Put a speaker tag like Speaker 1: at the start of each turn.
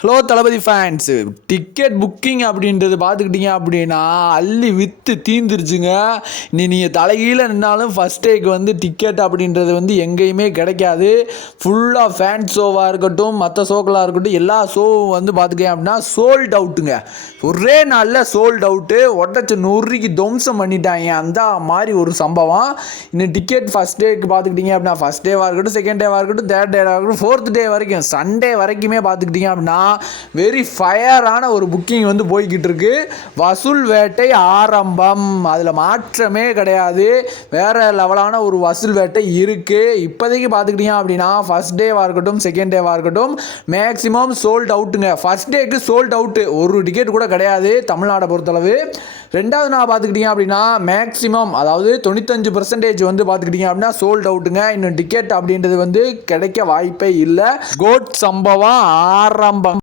Speaker 1: Hello Thalapathy fans ticket booking அப்படின்றது பார்த்துக்கிட்டிங்க அப்படின்னா அள்ளி விற்று தீந்துருச்சுங்க. நீ நீங்கள் தலைகீழ நின்னாலும் ஃபஸ்ட் டேக்கு வந்து டிக்கெட் அப்படின்றது வந்து எங்கேயுமே கிடைக்காது. ஃபுல்லாக ஃபேன் ஷோவாக இருக்கட்டும் மற்ற ஷோக்களாக இருக்கட்டும் எல்லா ஷோவும் வந்து பார்த்துக்கிங்க அப்படின்னா சோல்ட் அவுட்டுங்க ஒரே நாளில் சோல்ட் அவுட்டு ஒட்டச்சு நூறுக்கு துவம்சம் பண்ணிட்டாங்க. அந்த மாதிரி ஒரு சம்பவம். இன்னும் டிக்கெட் ஃபஸ்ட் டேக்கு பார்த்துக்கிட்டிங்க அப்படின்னா ஃபஸ்ட் டேவாக இருக்கட்டும் செகண்ட் டேவாக இருக்கட்டும் தேர்ட் டேவாக இருக்கட்டும் ஃபோர்த் டே வரைக்கும் சண்டே வரைக்குமே பார்த்துக்கிட்டிங்க அப்படின்னா வெரி ஃபயரான ஒரு புக்கிங் வந்து போய்கிட்டு இருக்கு வசூல் வேட்டை ஆரம்பம். அதில் மாற்றமே கிடையாது. வேறு லெவலான ஒரு வசூல் வேட்டை இருக்குது இப்போதைக்கு பார்த்துக்கிட்டிங்க அப்படின்னா ஃபர்ஸ்ட் டேவாக இருக்கட்டும் செகண்ட் டேவாக இருக்கட்டும் மேக்ஸிமம் சோல்ட் அவுட்டுங்க ஃபர்ஸ்ட் டேக்கு சோல்ட் அவுட்டு ஒரு டிக்கெட் கூட கிடையாது தமிழ்நாடை பொறுத்தளவு. ரெண்டாவது நான் பார்த்துக்கிட்டிங்க அப்படின்னா மேக்ஸிமம் அதாவது தொண்ணூத்தஞ்சு பர்சன்டேஜ் வந்து பார்த்துக்கிட்டிங்க அப்படின்னா சோல்ட் அவுட்டுங்க இன்னும் டிக்கெட் அப்படின்றது வந்து கிடைக்க வாய்ப்பே இல்லை. கோட் சம்பவம் ஆரம்பம்.